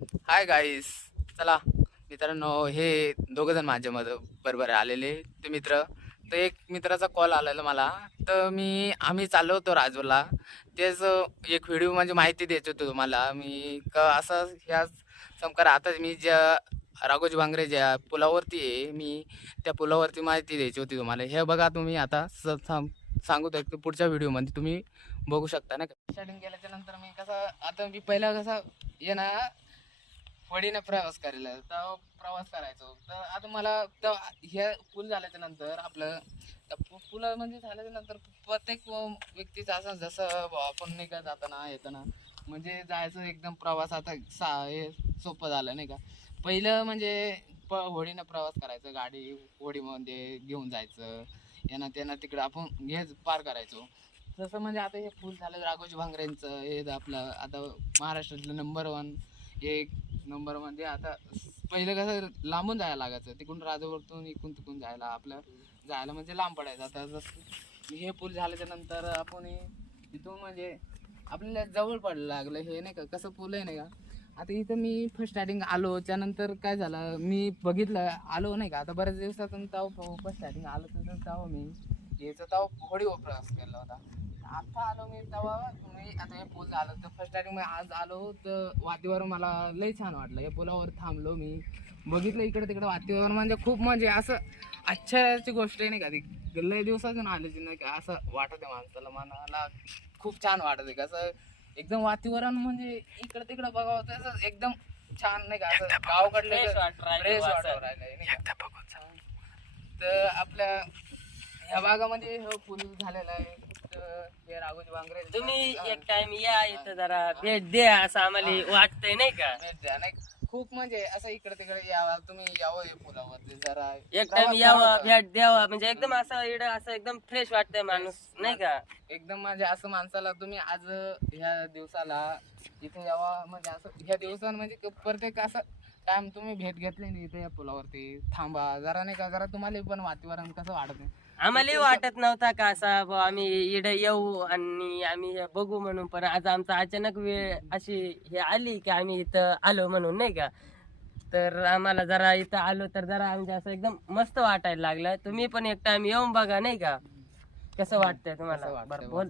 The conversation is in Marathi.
Hi guys. चला मित्रांनो, हे दोघ जण माझ्या बरोबर आलेले ते मित्र. तर एक मित्राचा कॉल आलेला मला. तर आम्ही चाललो होतो राजूरला. तेच एक व्हिडिओ म्हणजे माहिती द्यायची होती तुम्हाला. मी असं ह्या समकार आता मी ज्या राघोजी भांगरे ज्या पुलावरती आहे, मी त्या पुलावरती माहिती द्यायची होती तुम्हाला. हे बघा तुम्ही आता सांगू तर पुढच्या व्हिडिओमध्ये तुम्ही बघू शकता ना. स्टार्टिंग केल्याच्या नंतर मी कसं आता मी पहिला कसा ये ना वडीने प्रवास करायला तर प्रवास करायचो. तर आता मला तर हे पूल झाल्याच्या नंतर आपलं पूल म्हणजे झाल्याच्या नंतर प्रत्येक व्यक्तीचा असं जसं आपण नाही का जाताना येताना म्हणजे जायचं एकदम प्रवास आता हे सोपं झालं नाही का. पहिलं म्हणजे होडीनं प्रवास करायचं, गाडी होडीमध्ये घेऊन जायचं, यांना त्यांना तिकडं आपण हेच पार करायचो. तसं म्हणजे आता हे पूल झालं राघोजी भांगरेंचं, हे आपलं आता महाराष्ट्रातलं नंबर 1 एक नंबर म्हणजे आता पहिलं कसं लांबून जायला लागायचं, तिकडून राजावरतून इकडून तिकडून जायला आपलं जायला म्हणजे लांब पडायचं. आता जसं हे पूल झाल्याच्या नंतर आपण इथून म्हणजे आपल्याला जवळ पडायला लागलं. हे नाही का कसं पूल आहे नाही का. आता इथं मी फर्स्ट स्टार्टिंग आलो त्यानंतर काय झालं, मी बघितलं आलो नाही का. आता बऱ्याच दिवसातून तेव्हा फर्स्ट स्टार्टिंग आलो तर तेव्हा मी यायचं तेव्हा होडी प्रवास केला होता. आता आलो मी तेव्हा तुम्ही आता हे पूल झालं तर फर्स्ट टाइम आज आलो तर वातीवरून मला लई छान वाटलं. या पुलावर थांबलो मी, बघितलं इकडे तिकडे वातीवरण म्हणजे खूप म्हणजे असं आश्चर्याची गोष्ट आहे नाही का. ती लई दिवसातून आल्याची नाही का असं वाटत आहे माणसाला, मनाला खूप छान वाटत आहे कसं एकदम वातावरण म्हणजे इकडे तिकडे बघावं तसं एकदम छान नाही का. असं गावाकडले फ्रेश वाटत राहिलंय नाही का. तर आपल्या ह्या भागामध्ये हो पूल झालेला आहे. तर हे राघोजी भांगरे तुम्ही एक टाइम या इथं जरा भेट द्या असं आम्हाला वाटतंय नाही का. भेट द्या नाही खूप म्हणजे असं इकडे तिकडे यावं, तुम्ही यावं हे पुलावरती जरा एक टाइम यावं, भेट द्यावा, म्हणजे एकदम असं इकडं असं एकदम फ्रेश वाटतंय माणूस नाही का. एकदम म्हणजे असं माणसाला तुम्ही आज ह्या दिवसाला इथे यावा म्हणजे असं ह्या दिवसानं म्हणजे प्रत्येक असं टाइम तुम्ही भेट घेतली नाही इथे या पुलावरती थांबा जरा नाही का. जरा तुम्हाला पण वातावरण कसं वाटत नाही. आम्हाला वाटत नव्हता का असा बुवा आम्ही इकडे येऊ आणि आम्ही हे बघू म्हणून, पण आज आमचा अचानक वेळ अशी हे आली की आम्ही इथं आलो म्हणून नाही का. तर आम्हाला जरा इथं आलो तर जरा म्हणजे असं एकदम मस्त वाटायला लागलं. तुम्ही पण एक टाइम येऊन बघा नाही का कसं वाटतंय तुम्हाला. कसं वाटतंय बरं बोल.